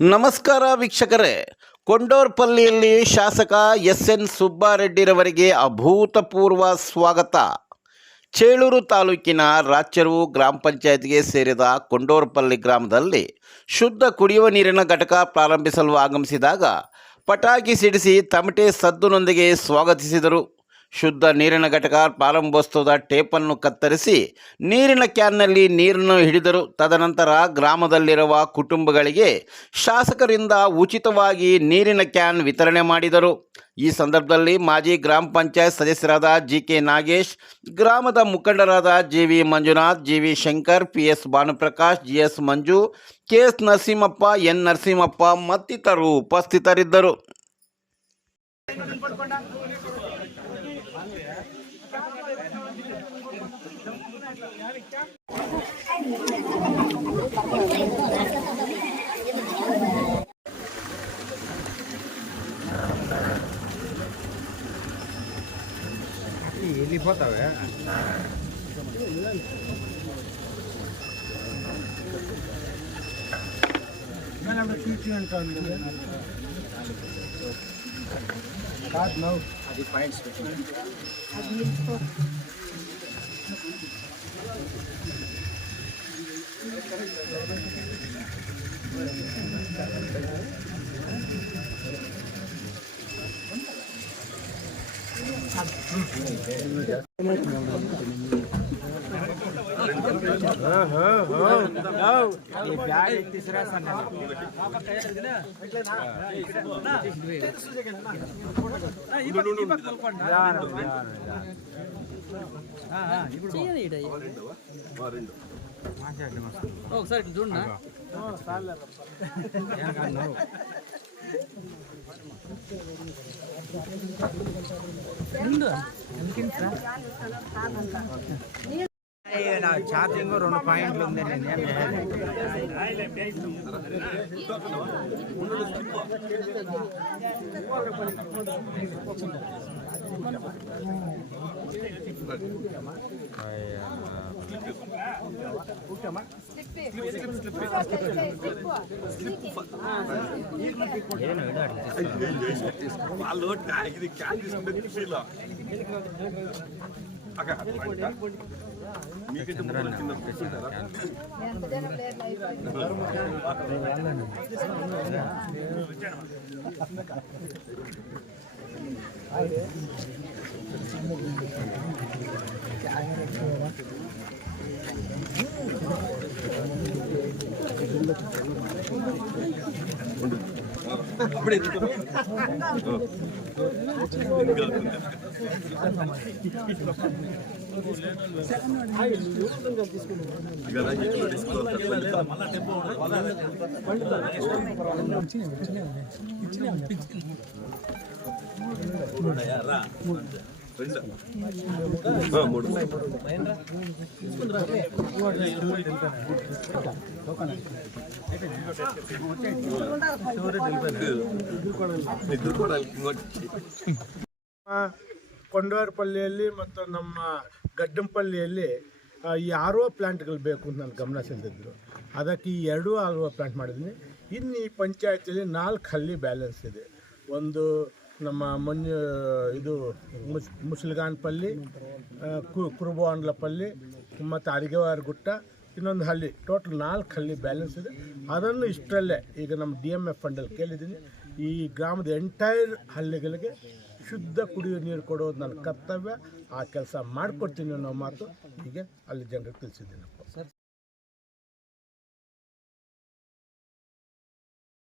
ನಮಸ್ಕಾರ ವೀಕ್ಷಕರೇ, ಕೊಂಡೋರ್ಪಲ್ಲಿಯಲ್ಲಿ ಶಾಸಕ ಎಸ್.ಎನ್. ಸುಬ್ಬಾರೆಡ್ಡಿರವರಿಗೆ ಅಭೂತಪೂರ್ವ ಸ್ವಾಗತ. ಚೇಳೂರು ತಾಲೂಕಿನ ರಾಚೆರುವು ಗ್ರಾಮ ಪಂಚಾಯತ್ಗೆ ಸೇರಿದ ಕೊಂಡೋರ್ಪಲ್ಲಿ ಗ್ರಾಮದಲ್ಲಿ ಶುದ್ಧ ಕುಡಿಯುವ ನೀರಿನ ಘಟಕ ಪ್ರಾರಂಭಿಸಲು ಆಗಮಿಸಿದಾಗ ಪಟಾಕಿ ಸಿಡಿಸಿ ತಮಟೆ ಸದ್ದುನೊಂದಿಗೆ ಸ್ವಾಗತಿಸಿದರು. ಶುದ್ಧ ನೀರಿನ ಘಟಕ ಪ್ರಾರಂಭೋತ್ಸವದ ಟೇಪನ್ನು ಕತ್ತರಿಸಿ ನೀರಿನ ಕ್ಯಾನ್ನಲ್ಲಿ ನೀರನ್ನು ಹಿಡಿದರು. ತದನಂತರ ಗ್ರಾಮದಲ್ಲಿರುವ ಕುಟುಂಬಗಳಿಗೆ ಶಾಸಕರಿಂದ ಉಚಿತವಾಗಿ ನೀರಿನ ಕ್ಯಾನ್ ವಿತರಣೆ ಮಾಡಿದರು. ಈ ಸಂದರ್ಭದಲ್ಲಿ ಮಾಜಿ ಗ್ರಾಮ ಪಂಚಾಯತ್ ಸದಸ್ಯರಾದ ಜಿ.ಕೆ. ನಾಗೇಶ್, ಗ್ರಾಮದ ಮುಖಂಡರಾದ G V. Manjunath, G V. Shankar, P S. Bhanuprakash, G S. Manju, K S. Narasimhappa, N. Narasimhappa ಮತ್ತಿತರರು ಉಪಸ್ಥಿತರಿದ್ದರು. వెళ్ళిపోతావే అది పాయింట్స్ ఒకసారి చూడనా ఛార్జింగ్ 2 పాయింట్లు ఉంది. ಕೊಂಡೋರ್ಪಲ್ಲಿಯಲ್ಲಿ ಮತ್ತು ನಮ್ಮ ಗಡ್ಡಂಪಲ್ಲಿಯಲ್ಲಿ ಈ RO ಪ್ಲ್ಯಾಂಟ್ಗಳು ಬೇಕು ಅಂತ ನಾನು ಗಮನ ಸೆಳೆದಿದ್ರು. ಅದಕ್ಕೆ ಈ 2 RO ಪ್ಲ್ಯಾಂಟ್ ಮಾಡಿದ್ದೀನಿ. ಇನ್ನು ಈ ಪಂಚಾಯತಿಯಲ್ಲಿ 4 ಹಳ್ಳಿ ಬ್ಯಾಲೆನ್ಸ್ ಇದೆ. ಒಂದು ನಮ್ಮ ಮುಸಲ್ಗಾನ್ಪಲ್ಲಿ, ಕುರುಬಾಂಡ್ಲಪಲ್ಲಿ ಮತ್ತು ಅರಿಗೆವಾರ ಗುಟ್ಟ, ಇನ್ನೊಂದು ಹಳ್ಳಿ, ಟೋಟಲ್ 4 ಹಳ್ಳಿ ಬ್ಯಾಲೆನ್ಸ್ ಇದೆ. ಅದನ್ನು ಇಷ್ಟರಲ್ಲೇ ಈಗ ನಮ್ಮ DMF ಫಂಡಲ್ಲಿ ಕೇಳಿದ್ದೀನಿ. ಈ ಗ್ರಾಮದ ಎಂಟೈರ್ ಹಳ್ಳಿಗಳಿಗೆ ಶುದ್ಧ ಕುಡಿಯುವ ನೀರು ಕೊಡೋದು ನನ್ನ ಕರ್ತವ್ಯ. ಆ ಕೆಲಸ ಮಾಡಿಕೊಡ್ತೀನಿ ಅನ್ನೋ ಮಾತು ಹೀಗೆ ಅಲ್ಲಿ ಜನರಿಗೆ ತಿಳಿಸಿದ್ದೀನಿ.